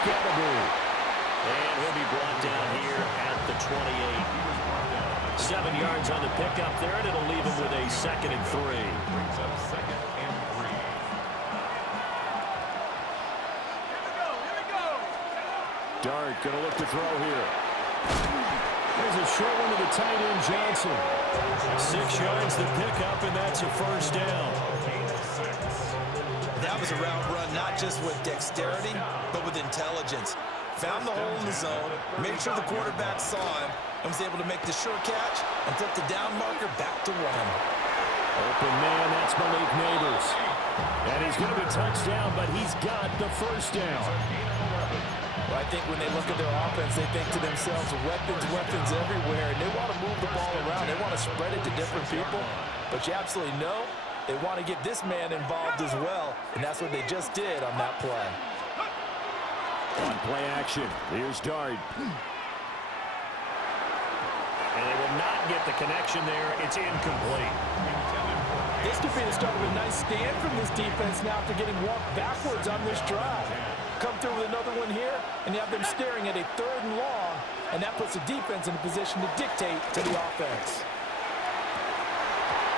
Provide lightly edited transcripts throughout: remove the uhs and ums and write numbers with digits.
Scatterbrain. And he'll be brought down here at the 28. 7 yards on the pickup there, and it'll leave him with a 2nd and 3. Brings up 2nd and 3. Dart going to look to throw here. There's a short one to the tight end, Johnson. 6 yards the pickup, and that's a first down. That was a route run not just with dexterity, but with intelligence. Found the hole in the zone, made sure the quarterback saw him, and was able to make the sure catch and flip the down marker back to 1. Open man, that's Malik Neighbors. And he's going to be touchdown, but he's got the first down. Well, I think when they look at their offense, they think to themselves, weapons everywhere, and they want to move the ball around. They want to spread it to different people, but you absolutely know they want to get this man involved as well, and that's what they just did on that play. On play action, here's Dart. And they will not get the connection there. It's incomplete. This could be the start of a nice stand from this defense now after getting walked backwards on this drive. Come through with another one here, and you have them staring at a 3rd and long, and that puts the defense in a position to dictate to the offense.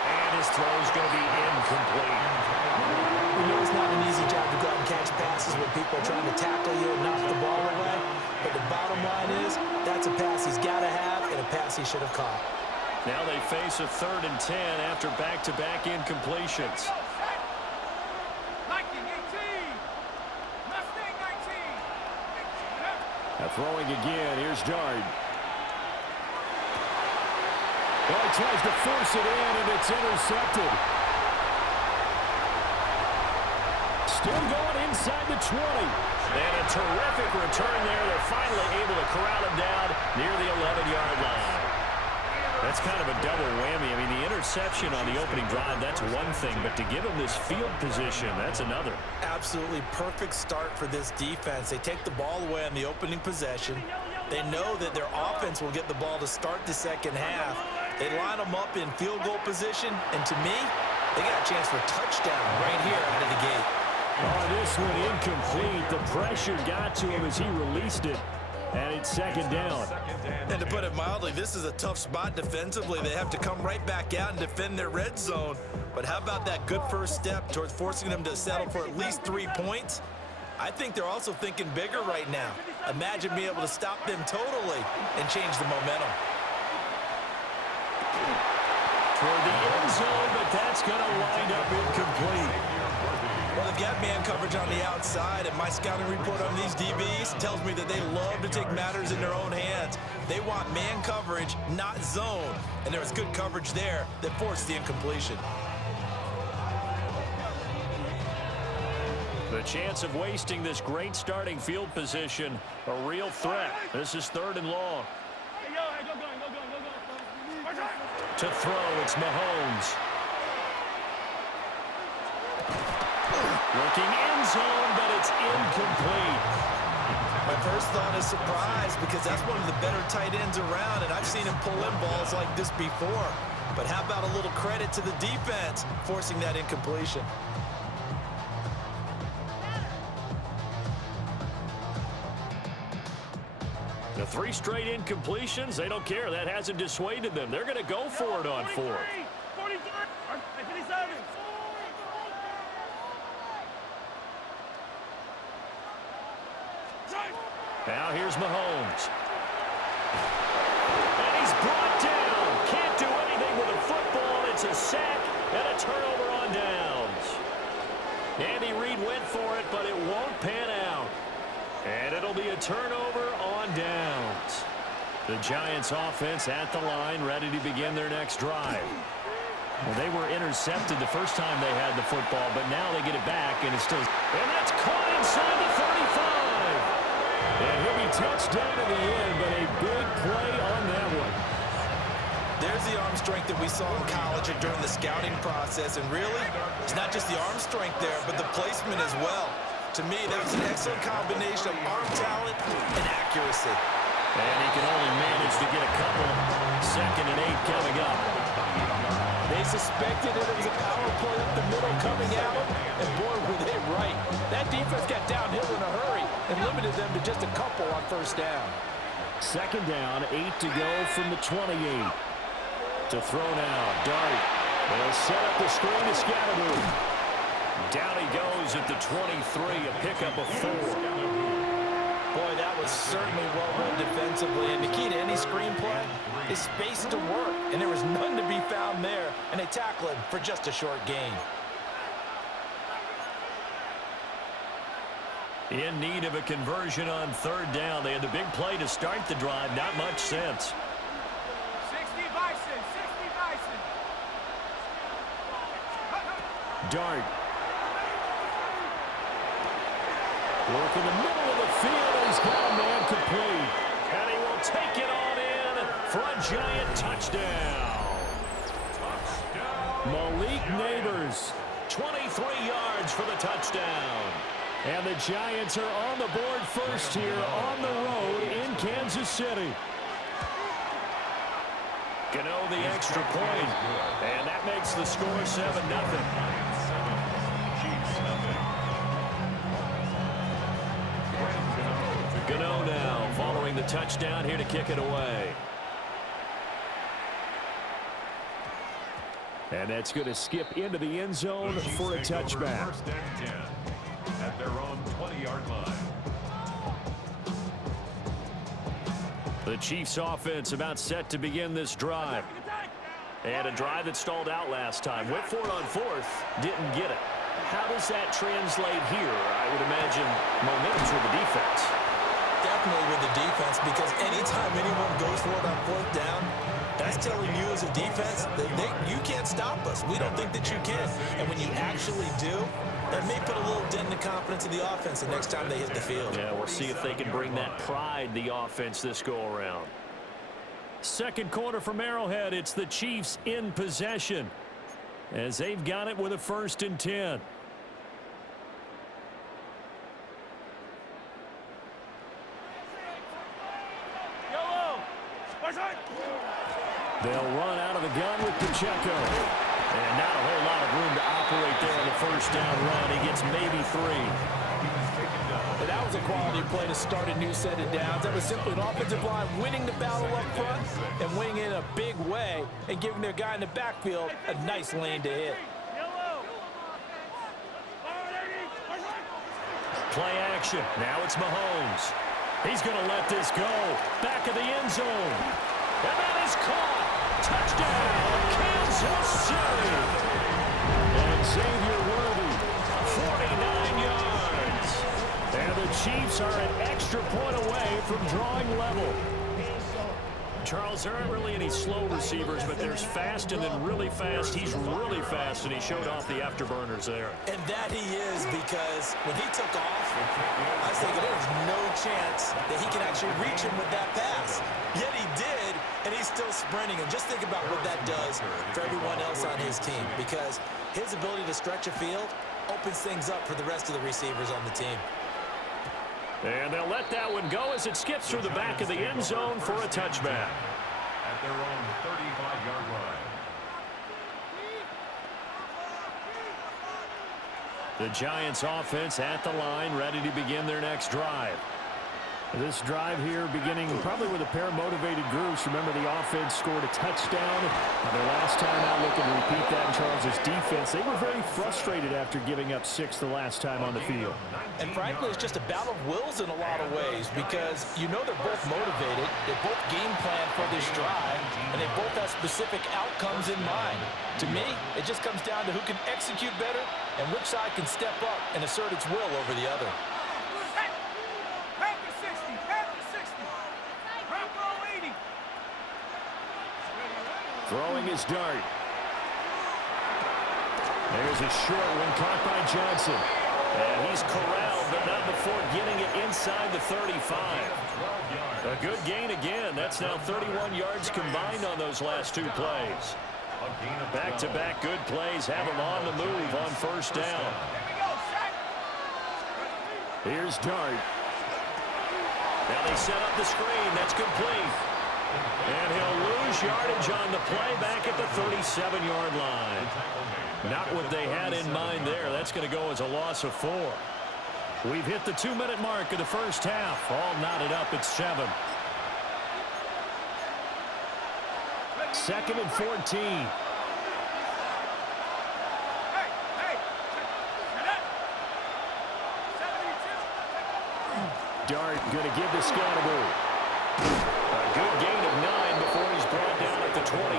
And his throw is going to be incomplete. We know it's not an easy job to go out and catch passes when people are trying to tackle you and knock the ball away, but the bottom line is that's a pass he's got to have and a pass he should have caught. Now they face a 3rd and 10 after back-to-back incompletions. Throwing again, here's Dart. Well, he tries to force it in, and it's intercepted. Still going inside the 20. And a terrific return there. They're finally able to corral him down near the 11-yard line. That's kind of a double whammy. I mean, the interception on the opening drive, that's one thing, but to give him this field position, that's another. Absolutely perfect start for this defense. They take the ball away on the opening possession. They know that their offense will get the ball to start the second half. They line them up in field goal position, and to me, they got a chance for a touchdown right here out of the gate. Oh, this one incomplete. The pressure got to him as he released it. And it's 2nd down. And to put it mildly, this is a tough spot defensively. They have to come right back out and defend their red zone. But how about that good first step towards forcing them to settle for at least 3 points? I think they're also thinking bigger right now. Imagine being able to stop them totally and change the momentum. Toward the end zone, but that's going to wind up incomplete. Well, they've got man coverage on the outside, and my scouting report on these DBs tells me that they love to take matters in their own hands. They want man coverage, not zone, and there was good coverage there that forced the incompletion. The chance of wasting this great starting field position, a real threat. This is 3rd and long. To throw, it's Mahomes. Looking end zone, but it's incomplete. My first thought is surprise because that's one of the better tight ends around, and I've seen him pull in balls like this before. But how about a little credit to the defense forcing that incompletion? The 3 straight incompletions, they don't care. That hasn't dissuaded them. They're going to go for it on 4th. Now here's Mahomes. And he's brought down. Can't do anything with a football. It's a sack and a turnover on downs. Andy Reid went for it, but it won't pan out. And it'll be a turnover on downs. The Giants offense at the line, ready to begin their next drive. Well, they were intercepted the first time they had the football, but now they get it back, and it's still... And that's caught inside the 35. And he'll be touched down at the end, but a big play on that one. There's the arm strength that we saw in college and during the scouting process. And really, it's not just the arm strength there, but the placement as well. To me, that was an excellent combination of arm talent and accuracy. And he can only manage to get a couple. 2nd and 8 coming up. They suspected that it was a power play up the middle coming at them, and boy, were they right. That defense got downhill in a hurry. and limited them to just a couple on first down. Second down, 8 to go from the 28. To throw now, Dart. They'll set up the screen to Scatterboo. Down he goes at the 23, a pickup of 4. Boy, that was certainly well run defensively. And the key to any screenplay is space to work. And there was none to be found there. And they tackle him for just a short gain. In need of a conversion on third down. They had the big play to start the drive. Not much sense. 60 Bison, 60 Bison. Dart. Work in the middle of the field. He's got a man complete. And he will take it on in for a giant touchdown. Malik Neighbors. 23 yards for the touchdown. And the Giants are on the board first here on the road in Kansas City. Gano the extra point. And that makes the score 7-0. Gano now following the touchdown here to kick it away. And that's going to skip into the end zone for a touchback. First and 10 at their own 20-yard line. The Chiefs offense about set to begin this drive. And a drive that stalled out last time. Went for it on fourth, didn't get it. How does that translate here? I would imagine momentum's with the defense. Definitely with the defense, because anytime anyone goes for it on fourth down, that's telling you as a defense that you can't stop us. We don't think that you can. And when you actually do, that may put a little dent in the confidence of the offense the next time they hit the field. Yeah, we'll see if they can bring that pride, the offense, this go-around. Second quarter from Arrowhead. It's the Chiefs in possession as they've got it with a 1st and 10. They'll run out of the gun with Pacheco. And not a whole lot of room to operate there on the first down run. He gets maybe 3. And that was a quality play to start a new set of downs. That was simply an offensive line winning the battle up front and winning in a big way and giving their guy in the backfield a nice lane to hit. Play action. Now it's Mahomes. He's going to let this go. Back of the end zone. And that is caught. Touchdown, Kansas City. And Xavier Worthy. 49 yards. And the Chiefs are an extra point away from drawing level. Charles, there aren't really any slow receivers, but there's fast and then really fast. He's really fast, and he showed off the afterburners there. And that he is, because when he took off, I was thinking there's no chance that he can actually reach him with that pass. Yet he did, and he's still sprinting. And just think about what that does for everyone else on his team, because his ability to stretch a field opens things up for the rest of the receivers on the team. And they'll let that one go as it skips through the back of the end zone for a touchback. At their own 35-yard line. The Giants offense at the line, ready to begin their next drive. This drive here beginning probably with a pair of motivated groups. Remember, the offense scored a touchdown their last time out. Looking to repeat that in Charles' defense. They were very frustrated after giving up 6 the last time on the field. And frankly, it's just a battle of wills in a lot of ways, because you know they're both motivated. They both game plan for this drive, and they both have specific outcomes in mind. To me, it just comes down to who can execute better and which side can step up and assert its will over the other. Throwing his dart. There's a short one caught by Johnson. And he's corralled, but not before getting it inside the 35. A good gain again. That's now 31 yards combined on those last 2 plays. Back-to-back good plays have him on the move on first down. Here's Dart. Now they set up the screen. That's complete. And he'll lose yardage on the play back at the 37-yard line. Not what they had in mind there. That's going to go as a loss of 4. We've hit the 2-minute mark of the first half. All knotted up at 7. 2nd and 14. Dart going to give to Scatterbury. A good gain of 9 before he's brought down at the 28.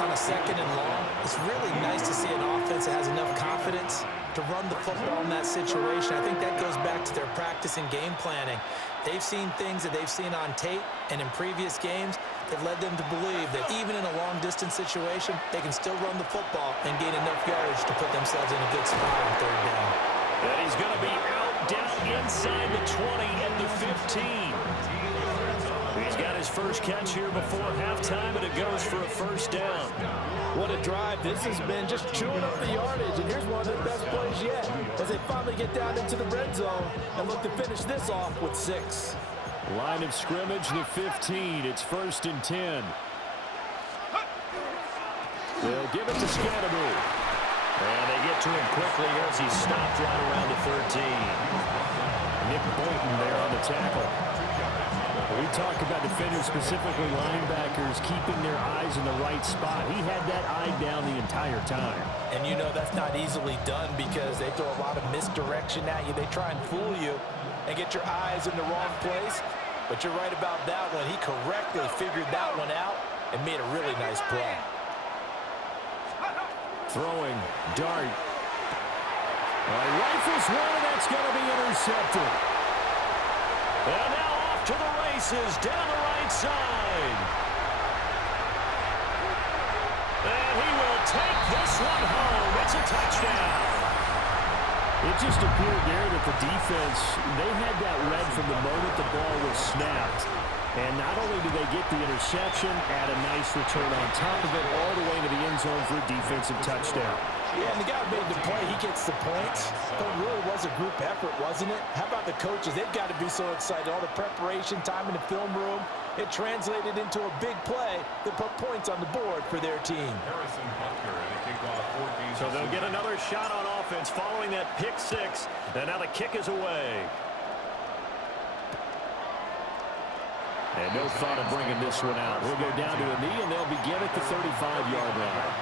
On a 2nd and long, it's really nice to see an offense that has enough confidence to run the football in that situation. I think that goes back to their practice and game planning. They've seen things that they've seen on tape and in previous games that led them to believe that even in a long-distance situation, they can still run the football and gain enough yardage to put themselves in a good spot on 3rd down. And he's going to be out down inside the 20 at the 15. He's got his first catch here before halftime, and it goes for a 1st down. What a drive this has been, just chewing up the yardage, and here's one of the best plays yet as they finally get down into the red zone and look to finish this off with 6. Line of scrimmage, the 15. It's 1st and 10. They'll give it to Scatterbury. And they get to him quickly here as he stopped right around the 13. Nick Bolton there on the tackle. We talk about defenders, specifically linebackers, keeping their eyes in the right spot. He had that eye down the entire time. And you know that's not easily done because they throw a lot of misdirection at you. They try and fool you and get your eyes in the wrong place. But you're right about that one. He correctly figured that one out and made a really nice play. Throwing, Dart. Rifles one, and that's going to be intercepted. And now off to the races down the right side. And he will take this one home. It's a touchdown. It just appeared there that the defense, they had that read from the moment the ball was snapped. And not only do they get the interception, add a nice return on top of it, all the way to the end zone for a defensive touchdown. Yeah, and the guy made the play. He gets the points. But it really was a group effort, wasn't it? How about the coaches? They've got to be so excited. All the preparation time in the film room, it translated into a big play that put points on the board for their team. So they'll get another shot on offense following that pick 6. And now the kick is away. And no thought of bringing this one out. He'll go down to a knee, and they'll begin at the 35-yard line.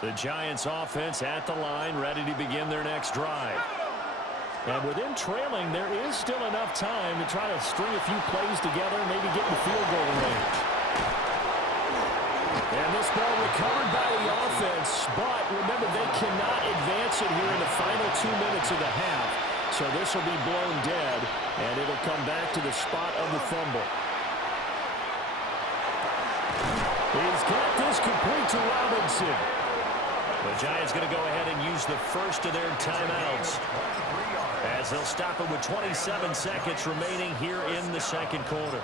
The Giants offense at the line, ready to begin their next drive. And with them trailing, there is still enough time to try to string a few plays together and maybe get in the field goal range. And this ball recovered by the offense, but remember, they cannot advance it here in the final 2 minutes of the half. So this will be blown dead, and it'll come back to the spot of the fumble. He's got this complete to Robinson. The Giants going to go ahead and use the first of their timeouts as they'll stop it with 27 seconds remaining here in the 2nd quarter.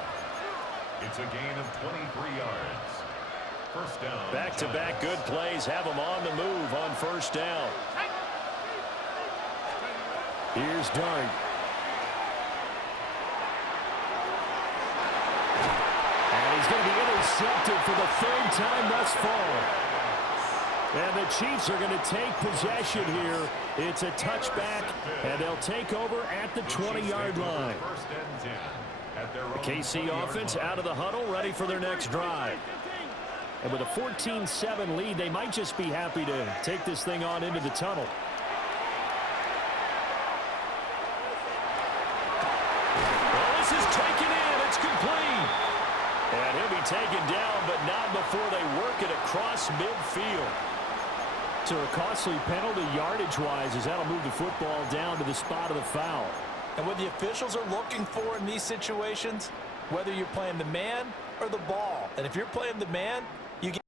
It's a gain of 23 yards. 1st down. Back-to-back good plays have them on the move on 1st down. Here's Dart. And he's going to be intercepted for the 3rd time thus far. And the Chiefs are going to take possession here. It's a touchback, and they'll take over at the 20-yard line. The KC offense out of the huddle, ready for their next drive. And with a 14-7 lead, they might just be happy to take this thing on into the tunnel. Well, this is taken in. It's complete. And he'll be taken down, but not before they work it across midfield. So a costly penalty yardage-wise as that'll move the football down to the spot of the foul. And what the officials are looking for in these situations, whether you're playing the man or the ball, and if you're playing the man, you get